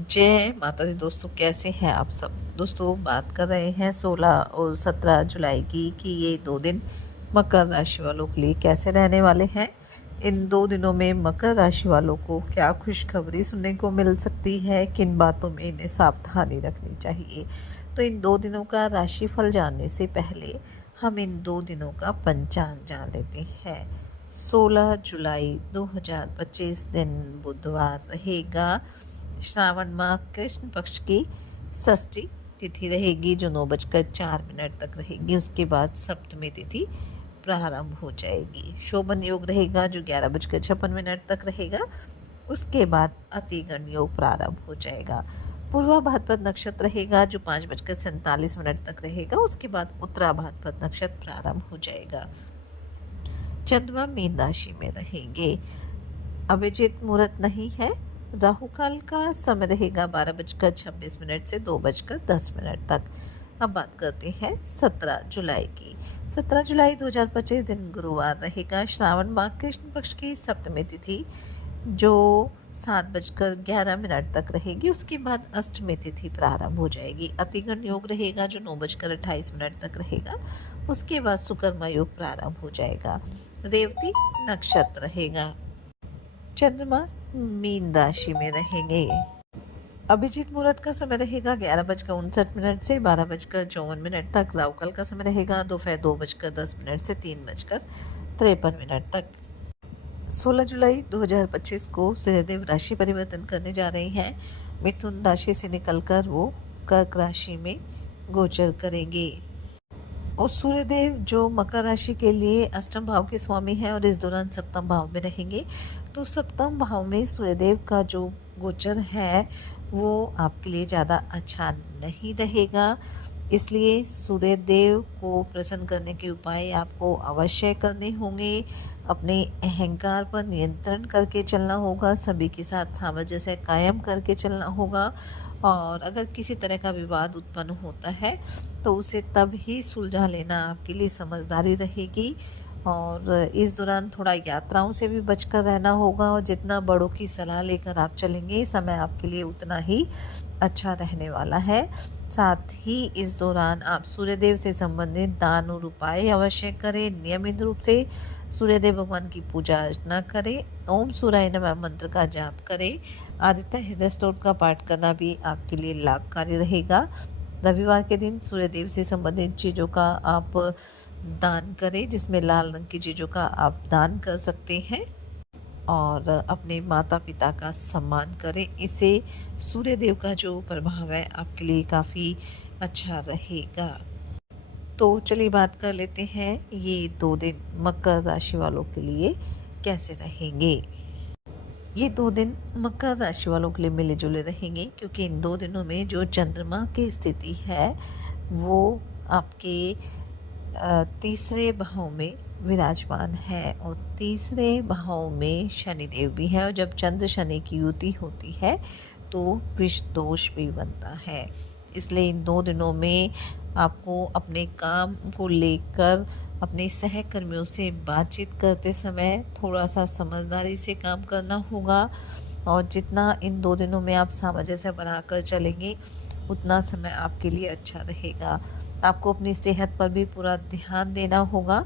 जय माता दी दोस्तों, कैसे हैं आप सब। दोस्तों बात कर रहे हैं 16 और 17 जुलाई की कि ये 2 दिन मकर राशि वालों के लिए कैसे रहने वाले हैं। इन 2 दिनों में मकर राशि वालों को क्या खुशखबरी सुनने को मिल सकती है, किन बातों में इन्हें सावधानी रखनी चाहिए। तो इन 2 दिनों का राशिफल जानने से पहले हम इन 2 दिनों का पंचांग जान लेते हैं। 16 जुलाई 2025 दिन बुधवार रहेगा। श्रावण माह कृष्ण पक्ष की षष्ठी तिथि रहेगी जो 9:04 तक रहेगी। उसके बाद सप्तमी तिथि प्रारंभ हो जाएगी। शोभन योग रहेगा जो 11:56 तक रहेगा। उसके बाद अतिगण योग प्रारंभ हो जाएगा। पूर्वा भाद्रपद नक्षत्र रहेगा जो 5:47 तक रहेगा। उसके बाद उत्तरा भाद्रपद नक्षत्र प्रारंभ हो जाएगा। चंद्रमा मीन राशि में रहेंगे। अभिजीत मुहूर्त नहीं है। राहु काल का समय रहेगा 12:26 से 2:10 तक। अब बात करते हैं 17 जुलाई की। 17 जुलाई 2025 दिन गुरुवार रहेगा। श्रावण माह कृष्ण पक्ष की सप्तमी तिथि जो 7:11 तक रहेगी। उसके बाद अष्टमी तिथि प्रारंभ हो जाएगी। अतिगण योग रहेगा जो 9:28 तक रहेगा। उसके बाद सुकर्मा योग प्रारंभ हो जाएगा। रेवती नक्षत्र रहेगा। चंद्रमा मीन राशि में रहेंगे। अभिजीत मुहूर्त का समय रहेगा 11:59 से 12:54 तक। राहु काल का समय रहेगा दोपहर 2:10 से 3:53 तक। 16 जुलाई 2025 को सूर्यदेव राशि परिवर्तन करने जा रहे हैं। मिथुन राशि से निकलकर वो कर्क राशि में गोचर करेंगे। और सूर्यदेव जो मकर राशि के लिए अष्टम भाव के स्वामी हैं और इस दौरान सप्तम भाव में रहेंगे। तो सप्तम भाव में सूर्यदेव का जो गोचर है वो आपके लिए ज़्यादा अच्छा नहीं रहेगा। इसलिए सूर्यदेव को प्रसन्न करने के उपाय आपको अवश्य करने होंगे। अपने अहंकार पर नियंत्रण करके चलना होगा। सभी के साथ सामंजस्य कायम करके चलना होगा। और अगर किसी तरह का विवाद उत्पन्न होता है तो उसे तब ही सुलझा लेना आपके लिए समझदारी रहेगी। और इस दौरान थोड़ा यात्राओं से भी बचकर रहना होगा। और जितना बड़ों की सलाह लेकर आप चलेंगे समय आपके लिए उतना ही अच्छा रहने वाला है। साथ ही इस दौरान आप सूर्यदेव से संबंधित दान और उपाय अवश्य करें। नियमित रूप से सूर्यदेव भगवान की पूजा अर्चना करें। ओम सूर्याय नमः मंत्र का जाप करें। आदित्य हृदय स्तोत्र का पाठ करना भी आपके लिए लाभकारी रहेगा। रविवार के दिन सूर्यदेव से संबंधित चीज़ों का आप दान करें, जिसमें लाल रंग की चीज़ों का आप दान कर सकते हैं। और अपने माता पिता का सम्मान करें। इससे सूर्यदेव का जो प्रभाव है आपके लिए काफ़ी अच्छा रहेगा। तो चलिए बात कर लेते हैं ये 2 दिन मकर राशि वालों के लिए कैसे रहेंगे। ये 2 दिन मकर राशि वालों के लिए मिले जुले रहेंगे क्योंकि इन 2 दिनों में जो चंद्रमा की स्थिति है वो आपके तीसरे भाव में विराजमान है। और तीसरे भाव में शनिदेव भी है। और जब चंद्र शनि की युति होती है तो विष दोष भी बनता है। इसलिए इन 2 दिनों में आपको अपने काम को लेकर अपने सहकर्मियों से बातचीत करते समय थोड़ा सा समझदारी से काम करना होगा। और जितना इन 2 दिनों में आप सामंजस्य बनाकर चलेंगे उतना समय आपके लिए अच्छा रहेगा। आपको अपनी सेहत पर भी पूरा ध्यान देना होगा।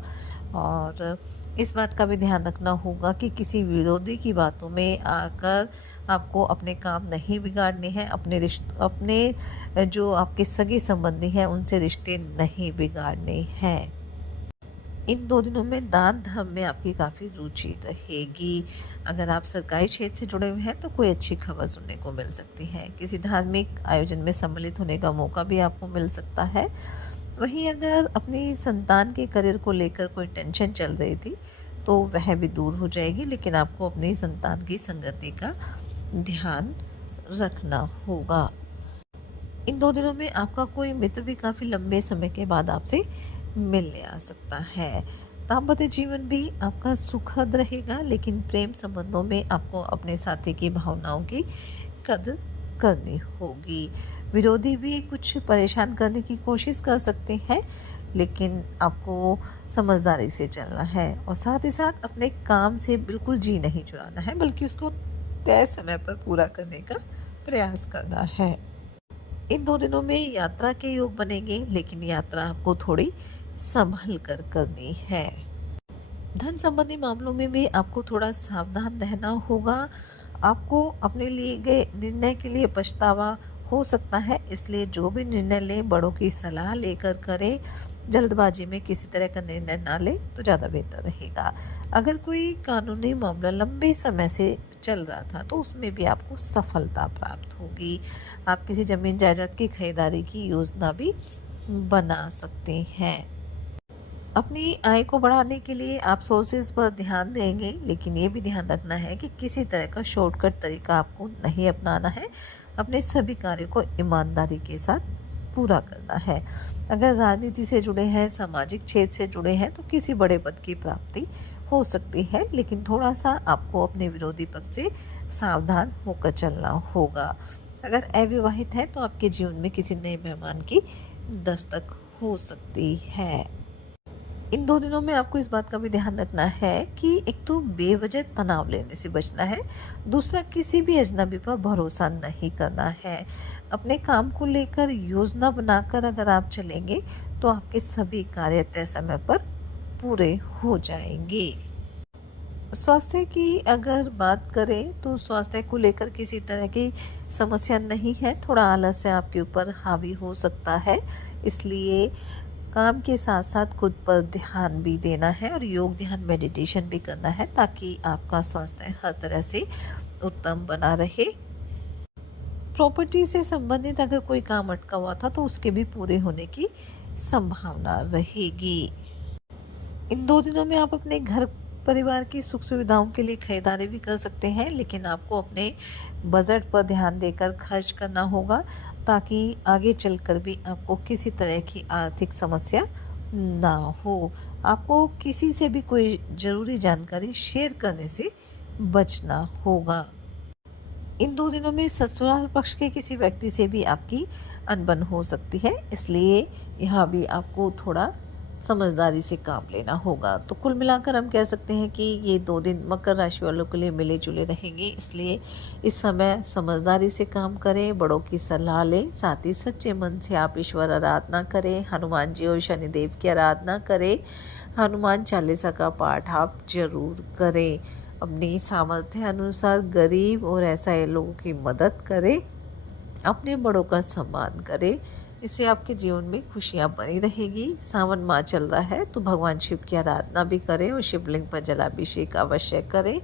और इस बात का भी ध्यान रखना होगा कि किसी विरोधी की बातों में आकर आपको अपने काम नहीं बिगाड़ने हैं। अपने जो आपके सगे संबंधी हैं उनसे रिश्ते नहीं बिगाड़ने हैं। इन 2 दिनों में दान धर्म में आपकी काफ़ी रुचि रहेगी। अगर आप सरकारी क्षेत्र से जुड़े हुए हैं तो कोई अच्छी खबर सुनने को मिल सकती है। किसी धार्मिक आयोजन में सम्मिलित होने का मौका भी आपको मिल सकता है। वहीं अगर अपनी संतान के करियर को लेकर कोई टेंशन चल रही थी तो वह भी दूर हो जाएगी। लेकिन आपको अपनी संतान की संगति का ध्यान रखना होगा। इन 2 दिनों में आपका कोई मित्र भी काफ़ी लंबे समय के बाद आपसे मिलने आ सकता है। दाम्पत्य जीवन भी आपका सुखद रहेगा। लेकिन प्रेम संबंधों में आपको अपने साथी की भावनाओं की कदर करनी होगी। विरोधी भी कुछ परेशान करने की कोशिश कर सकते हैं, लेकिन आपको समझदारी से चलना है। और साथ ही साथ अपने काम से बिल्कुल जी नहीं चुराना है, बल्कि उसको तय समय पर पूरा करने का प्रयास करना है। इन 2 दिनों में यात्रा के योग बनेंगे, लेकिन यात्रा आपको थोड़ी संभल कर करनी है। धन संबंधी मामलों में भी आपको थोड़ा सावधान रहना होगा। आपको अपने लिए गए निर्णय के लिए पछतावा हो सकता है, इसलिए जो भी निर्णय लें बड़ों की सलाह लेकर करें। जल्दबाजी में किसी तरह का निर्णय ना लें तो ज़्यादा बेहतर रहेगा। अगर कोई कानूनी मामला लंबे समय से चल रहा था तो उसमें भी आपको सफलता प्राप्त होगी। आप किसी ज़मीन जायदाद की खरीदारी की योजना भी बना सकते हैं। अपनी आय को बढ़ाने के लिए आप सोर्सेज पर ध्यान देंगे, लेकिन ये भी ध्यान रखना है कि किसी तरह का शॉर्टकट तरीका आपको नहीं अपनाना है। अपने सभी कार्यों को ईमानदारी के साथ पूरा करना है। अगर राजनीति से जुड़े हैं, सामाजिक क्षेत्र से जुड़े हैं तो किसी बड़े पद की प्राप्ति हो सकती है, लेकिन थोड़ा सा आपको अपने विरोधी पक्ष से सावधान होकर चलना होगा। अगर अविवाहित है तो आपके जीवन में किसी नए मेहमान की दस्तक हो सकती है। इन 2 दिनों में आपको इस बात का भी ध्यान रखना है कि एक तो बेवजह तनाव लेने से बचना है, दूसरा किसी भी अजनबी पर भरोसा नहीं करना है। अपने काम को लेकर योजना बनाकर अगर आप चलेंगे तो आपके सभी कार्य तय समय पर पूरे हो जाएंगे। स्वास्थ्य की अगर बात करें तो स्वास्थ्य को लेकर किसी तरह की समस्या नहीं है। थोड़ा आलस्य आपके ऊपर हावी हो सकता है, इसलिए काम के साथ साथ खुद पर ध्यान भी देना है और योग ध्यान मेडिटेशन भी करना है, ताकि आपका स्वास्थ्य हर तरह से उत्तम बना रहे। प्रॉपर्टी से संबंधित अगर कोई काम अटका हुआ था तो उसके भी पूरे होने की संभावना रहेगी। इन 2 दिनों में आप अपने घर परिवार की सुख सुविधाओं के लिए खरीदारी भी कर सकते हैं, लेकिन आपको अपने बजट पर ध्यान देकर खर्च करना होगा, ताकि आगे चलकर भी आपको किसी तरह की आर्थिक समस्या ना हो। आपको किसी से भी कोई ज़रूरी जानकारी शेयर करने से बचना होगा। इन 2 दिनों में ससुराल पक्ष के किसी व्यक्ति से भी आपकी अनबन हो सकती है, इसलिए यहाँ भी आपको थोड़ा समझदारी से काम लेना होगा। तो कुल मिलाकर हम कह सकते हैं कि ये 2 दिन मकर राशि वालों के लिए मिले जुले रहेंगे, इसलिए इस समय समझदारी से काम करें, बड़ों की सलाह लें, साथ ही सच्चे मन से आप ईश्वर आराधना करें, हनुमान जी और शनिदेव की आराधना करें, हनुमान चालीसा का पाठ आप जरूर करें। अपनी सामर्थ्य अनुसार गरीब और असहाय लोगों की मदद करें, अपने बड़ों का सम्मान करें, इससे आपके जीवन में खुशियाँ बनी रहेगी। सावन माह चल रहा है तो भगवान शिव की आराधना भी करें और शिवलिंग पर जलाभिषेक अवश्य करें।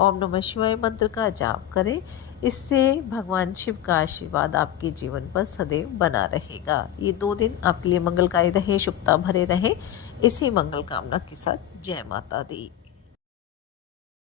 ओम नमः शिवाय मंत्र का जाप करें, इससे भगवान शिव का आशीर्वाद आपके जीवन पर सदैव बना रहेगा। ये 2 दिन आपके लिए मंगलकारी रहे, शुभता भरे रहे। इसी मंगल कामना के साथ जय माता दी।